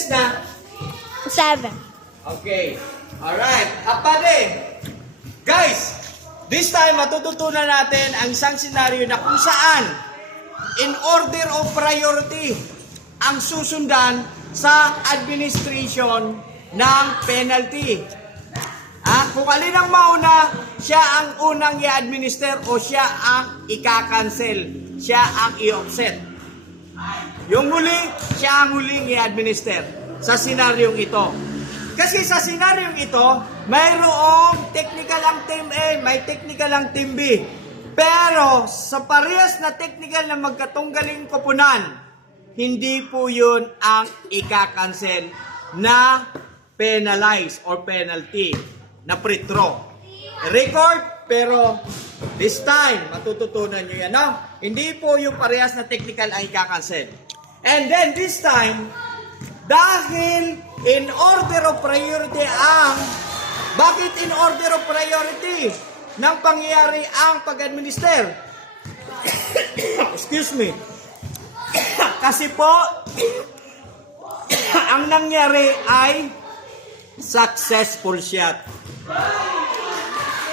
minutes na? 7. Okay. Alright. Apade. Guys, this time matututunan natin ang isang senaryo na kung saan in order of priority ang susundan sa administration ng penalty. Kung alin ang mauna, siya ang unang i-administer o siya ang ika-cancel. Siya ang i-offset. Yung huli, siya ang huling i-administer sa senaryong ito. Kasi sa senaryong ito, mayroong technical ang Team A, may technical ang Team B. Pero sa parehas na technical na magkatunggaling koponan, hindi po yun ang ika-cancel na penalize or penalty na free throw. Record, pero this time, matututunan nyo yan, no? Hindi po yung parehas na technical ang ika-cancel. And then this time, dahil in order of priority bakit in order of priority ng pangyayari ang pag-administer? Excuse me. Kasi po, ang nangyari ay successful shot.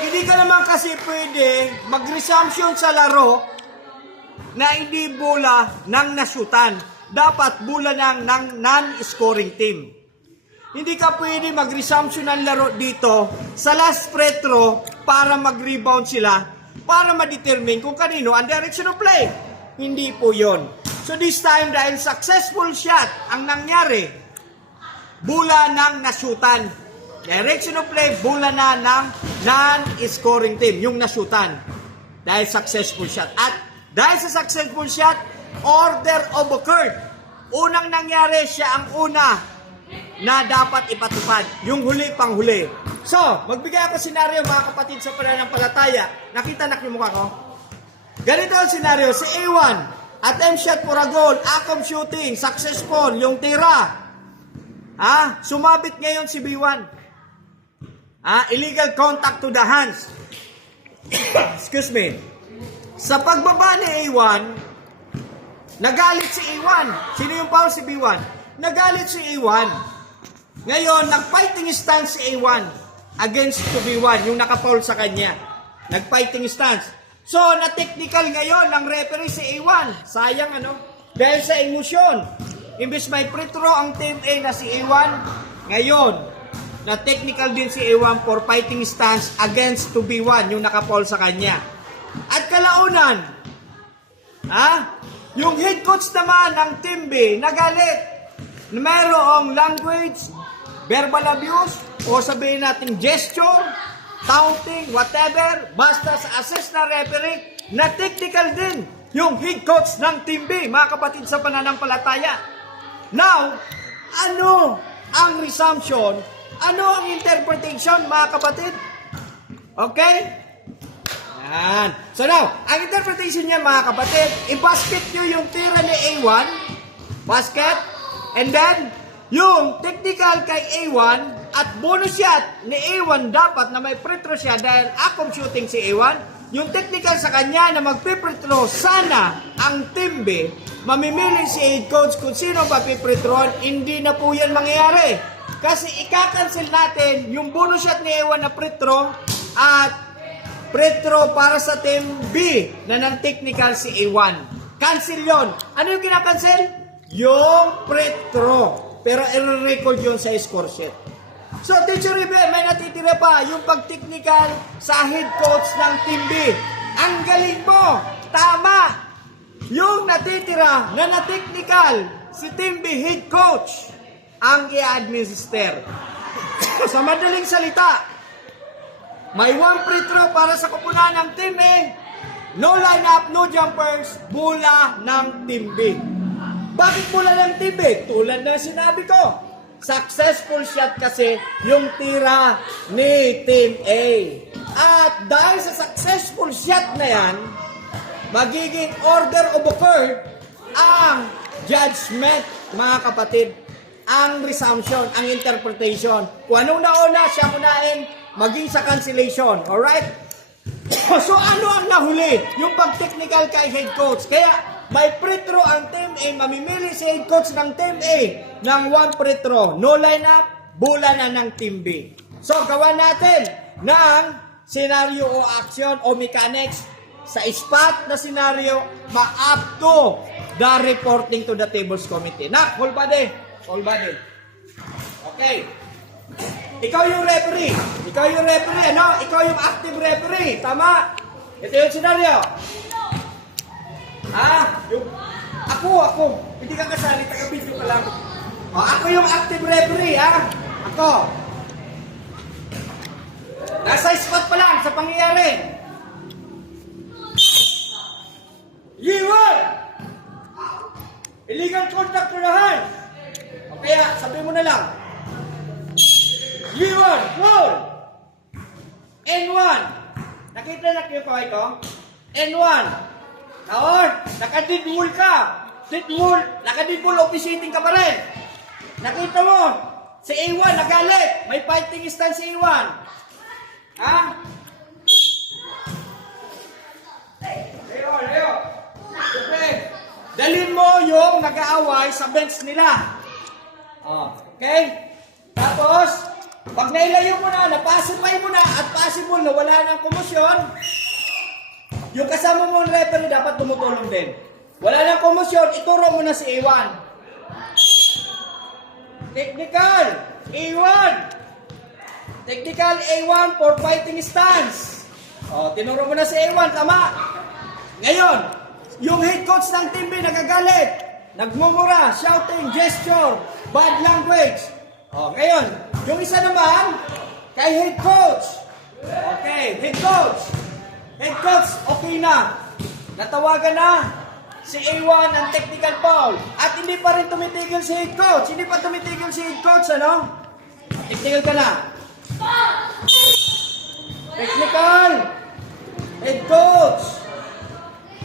Hindi ka naman kasi pwede mag-resumption sa laro na hindi bola ng nasyutan. Dapat bola ng non-scoring team. Hindi ka pwede mag-resumption ng laro dito sa last free throw para mag-rebound sila para ma-determine kung kanino ang direction of play. Hindi po yon. So this time, dahil successful shot ang nangyari, bola ng nasyutan. Direction of play, bola na ng non-scoring team, yung nasyutan. Dahil successful shot. At dahil sa successful shot, order of occurred. Unang nangyari, siya ang una na dapat ipatupad. Yung huli pang huli. So, magbigay ako senaryo mga kapatid sa pananampalataya. Nakita na yung mukha ko? Ganito ang senaryo. Si A1, attempt shot for a goal, acom shooting, successful, yung tira. Sumabit ngayon si B1. Illegal contact to the hands. Excuse me. Sa pagbaba ni A1, nagalit si A1. Sino yung foul? Si B1. Nagalit si A1. Ngayon, nag-fighting stance si A1 against to B1, yung naka-foul sa kanya. Nag-fighting stance. So, na-technical ngayon ng referee si A1. Sayang dahil sa emosyon. Imbis may free throw ang Team A na si A1, ngayon, na-technical din si A1 for fighting stance against to B1, yung naka-foul sa kanya. At kalaunan, yung head coach naman ng Team B, nagalit. Mayroong language, verbal abuse, o sabihin natin gesture, taunting, whatever, basta sa assess na referee, na technical din yung head coach ng Team B, mga kapatid sa pananampalataya. Now, ano ang resumption? Ano ang interpretation, mga kapatid? Okay? Yan. So now, ang interpretation niya, mga kapatid, i-basket nyo yung tira ni A1, basket, and then, yung technical kay A1, at bonus shot ni A1 dapat na may free throw siya dahil acom shooting si A1, yung technical sa kanya na mag-free throw, sana ang Team B, mamimili si head coach kung sino ba free throw, hindi na po yan mangyayari. Kasi ika-cancel natin yung bonus shot ni A1 na free throw at free throw para sa Team B na non-technical si A1. Cancel yon. Ano yung kinakancel? Yung free throw. Pero i-record yun sa score sheet. So, Teacher Ribe, may natitira pa yung pag-technical sa head coach ng Team B. Ang galing mo! Tama! Yung natitira na na-technical si Team B head coach ang i-administer. Sa madaling salita, may one free throw para sa koponan ng Team A, no lineup, no jumpers, bola ng Team B. Bakit bola ng Team B? Tulad na sinabi ko, successful shot kasi yung tira ni Team A. At dahil sa successful shot na yan, magiging order of occurred ang judgment, mga kapatid. Ang resumption, ang interpretation. Kung anong nauna, siya unahin, maging sa cancellation. Alright? So, ano ang nahuli? Yung pag-technical kay head coach. Kaya, may free throw ang Team A, mamimili si head coach ng Team A ng 1 free throw. No lineup, bola na ng Team B. So, gawa natin ng scenario o action o mechanics sa spot na scenario ma-up to the reporting to the tables committee. Nak, whole body. Whole body. Okay. Ikaw yung referee. Ikaw yung referee, ano? Ikaw yung active referee. Tama? Ito yung scenario. Ako. Hindi ka kasali, taga-video ka lang. Ako yung active referee, Ako. Nasa spot pa lang sa pangyayari. Yiwan! Illegal contact to the hand. Okay, sabi mo na lang. Yiwan, goal! N1. Nakita na kayo pa ito? N1. Or, nakadidmul ka. Didmul, nakadidmul, officiating ka pa rin. Nakita mo, si A1 nagalit. May fighting stance si A1. Leo. Okay. Dalhin mo yung nag-aaway sa bench nila. Okay? Tapos, pag nailayo mo na, napasify mo na, at possible na wala ng komosyon, yung kasama mo ng referee dapat tumutulong din. Wala ng komosyon, ituro mo na si A1. Technical A1. Technical A1 for fighting stance. Tinuro mo na si A1, tama? Ngayon, yung head coach ng Team B nagagalit, nagmumura, shouting, gesture, bad language. Ngayon, yung isa naman, kay head coach. Okay, head coach. Head coach, okay na. Natawagan na si A1 ng technical foul. At hindi pa rin tumitigil si head coach. Hindi pa tumitigil si head coach, ano? Technical ka na. Technical. Head coach.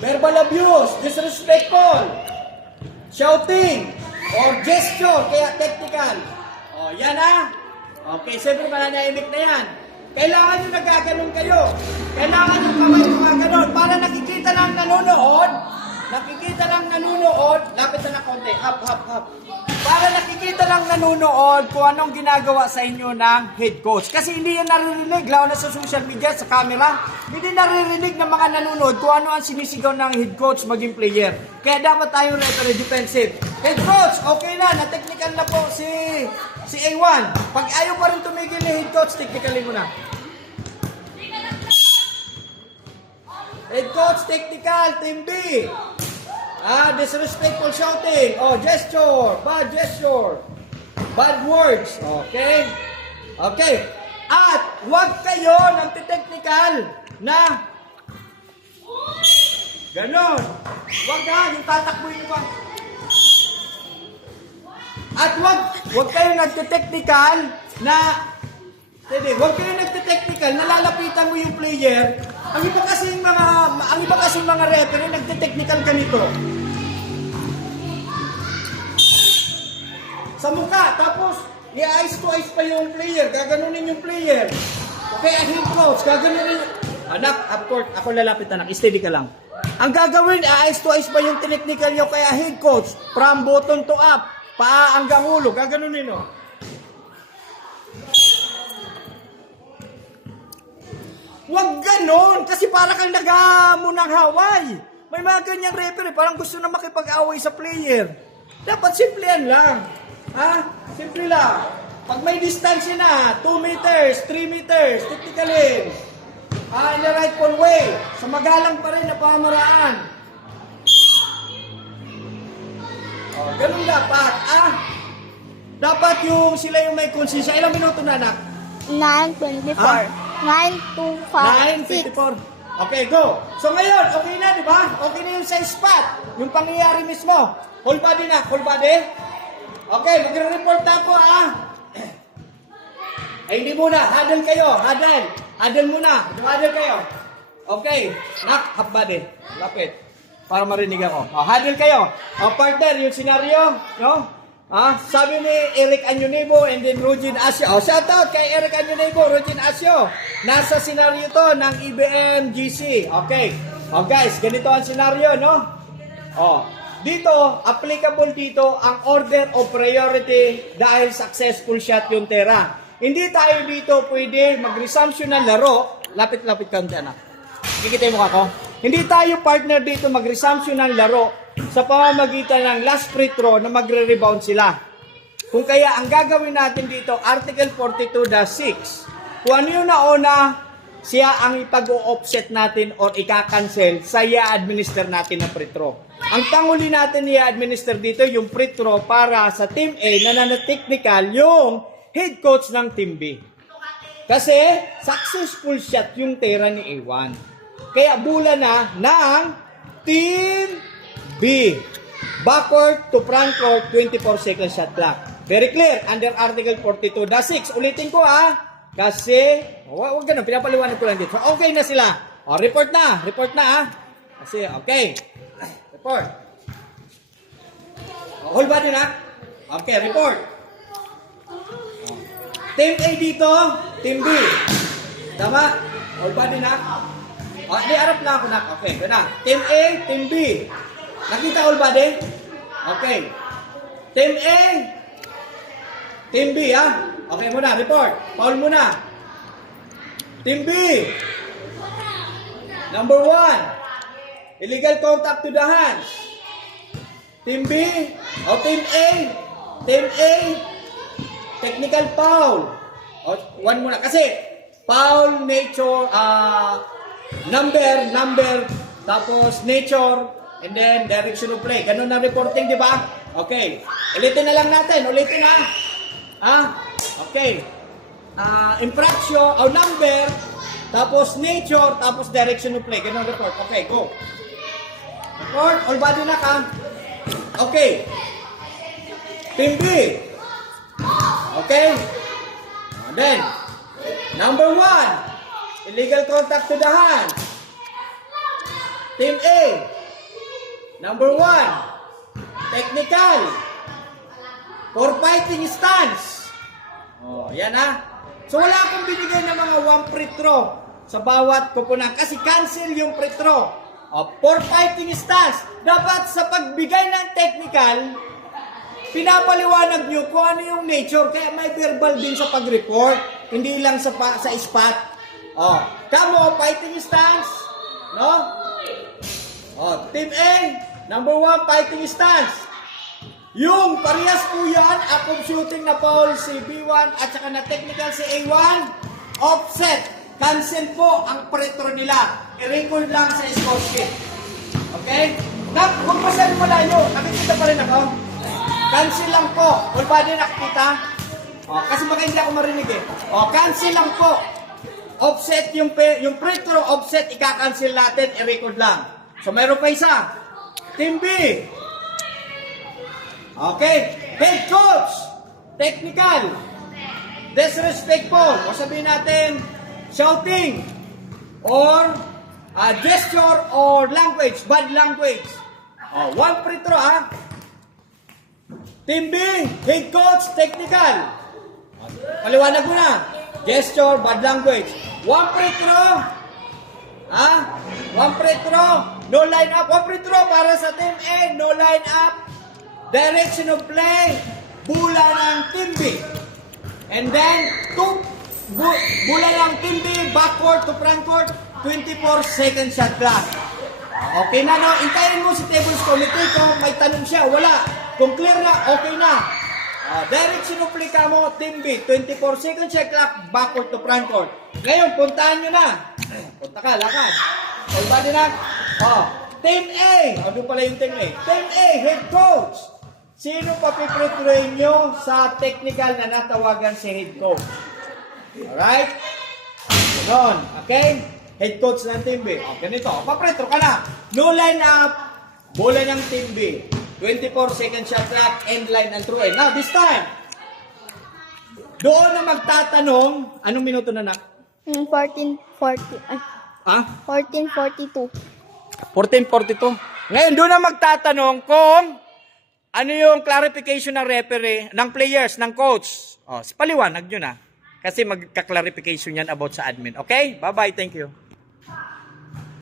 Verbal abuse, disrespectful, shouting, or gesture, kaya technical. Yan Okay, siyempre mananahimik na yan. Kailangan nyo nagaganon kayo. Kailangan nyo kamay gumaganon para nakikita lang nanonood. Lapit na konti. Hop. Para nakikita lang nanonood kung anong ginagawa sa inyo ng head coach. Kasi hindi yan naririnig, lalo na sa social media, sa camera. Hindi naririnig ng mga nanonood kung ano ang sinisigaw ng head coach maging player. Kaya dapat tayong referee defensive. Head coach, okay na, na-technical na po si A1. Pag ayaw pa rin tumigil ni head coach, technicalin mo na. Head coach, technical, Team B. Disrespectful shouting. Gesture. Bad words. Okay? At huwag kayo ng technical na ganon. Huwag yung tatakbuhin nyo pa. At huwag kayo nagte-technical na lalapitan mo yung player. Ang iba kasing mga referee nagte-technical ganito. Sa mukha, tapos i-eyes to eyes pa yung player, gaganunin yung player. Okay, head coach, gaganunin yung... Anak, ako lalapit anak, steady ka lang. Ang gagawin, eyes to eyes pa yung technical nyo, kaya head coach, from bottom to up, paa hanggang ulo, gaganunin no. Huwag ganon, kasi para kang nagamunang haway. May mga ganyang referee, parang gusto na makipag-away sa player. Dapat simplihan lang. Simple lang. Pag may distansya na, 2 meters, 3 meters, technically. In the rightful way. Sa magalang pa rin na pamaraan. Ganun dapat. Dapat sila yung may konsensya. Ilang minuto na, anak? 9:24. 9:25. 9:54. Okay, go. So ngayon, okay na, di ba? Okay na yung sa spot. Yung pangyayari mismo. Whole body na, whole body. Okay, magre-report na ako, hindi muna, huddle kayo, huddle. Huddle muna, huddle kayo. Okay, half body. Lapit. Para marinig ako. Huddle kayo. Partner, yung scenario, no? Sabi ni Eric Anyonibo and then Rogin Asio. Shout out kay Eric Anyonibo, Rogin Asio. Nasa scenario to ng EBM GC. Okay. Guys, ganito ang scenario, no? Oh, dito, applicable dito ang order of priority dahil successful shot yung tera. Hindi tayo dito pwede mag-resumption ng laro. Lapit-lapit ka, anak. Kikita yung mukha ko. Hindi tayo partner dito mag-resumption ng laro sa pamamagitan ng last free throw na magre-rebound sila. Kung kaya, ang gagawin natin dito, Article 42-6, kung ano yung nauna, siya ang ipag-o-offset natin or ika-cancel sa i-administer natin ng free throw. Ang tanguli natin i-administer dito yung free throw para sa Team A na nanatechnical yung head coach ng Team B. Kasi successful shot yung tera ni A1. Kaya bula na ng Team B. Backward to front court, 24 second shot clock. Very clear, under Article 42-6. Ulitin ko kasi, wag ganun, pinapaliwanag ko lang dito. Okay na sila. O, report na Kasi, okay. Report. O, whole body na. Okay, report. O. Team A dito, Team B. Tama? Whole body na. O, di harap lang ako na. Okay, ito na. Team A, Team B. Nakita whole body? Okay. Team A, Team B, Okay muna, report. Foul muna. Team B. Number 1. Illegal contact to the hands. Team B. O Team A. Team A. Technical foul. O, 1 muna. Kasi, foul, nature, number, tapos nature, and then direction of play. Ganun na reporting, di ba? Okay. Ulitin na lang natin. Ulitin na. Okay. Infraction, number, tapos nature, tapos direction of play. Ganun report. Okay, go. Report, all body na ka. Okay. Team B. Okay. And then, number 1, illegal contact to the hand. Team A. Number 1, technical. For fighting stance. Oh, yan So wala akong binigay ng mga 1 free throw sa bawat kupunan kasi cancel yung free throw. For fighting stance, dapat sa pagbigay ng technical, pinapaliwanag nyo kung ano yung nature. Kaya may verbal din sa pag-report, hindi lang sa spot. Kamo, fighting stance. No? Team A, number 1, fighting stance. Yung parehas po yan, akong shooting na foul si B1 at saka na technical si A1, offset, cancel po ang free throw nila. I-record lang sa score sheet. Okay? Huwag masyadong malayo. Nakikita pa rin ako. Cancel lang po. All body nakikita? Kasi baka hindi ako marinig cancel lang po. Offset yung free throw, offset, ika-cancel natin, i-record lang. So mayroon pa isa. Team B. Okay, head coach, technical, disrespectful, o sabihin natin, shouting, or gesture, or language, bad language. 1 free throw, Team B, head coach, technical. Paliwanag mo na, gesture, bad language. 1 free throw, 1 free throw, no line up, 1 free throw para sa Team A, no line up. Direction of play, bula ng Team B. And then, bula ng Team B, backward to front court, 24 second shot clock. Okay na, no? Intayin mo si tables committee kung may tanong siya. Wala. Kung clear na, okay na. Direction of play ka mo, Team B, 24 second shot clock, backward to front court. Ngayon, puntahan nyo na. Punta ka, lakad. All body na. Team A. Doon pala yung Team A. Team A, head coach. Sino papipretrain nyo sa technical na natawagan si head coach? Alright? Ganon. Okay? Head coach ng Team B. Ganito. Papretro ka na. No line up. Bola ng Team B. 24 second shot clock. End line and through end. Now, this time. Doon na magtatanong. Anong minuto na 14:40. 14:42. 14:42. Ngayon, doon na magtatanong kung ano yung clarification ng referee, ng players, ng coach. Paliwanag nyo na. Kasi magka-clarification yan about sa admin. Okay? Bye-bye. Thank you.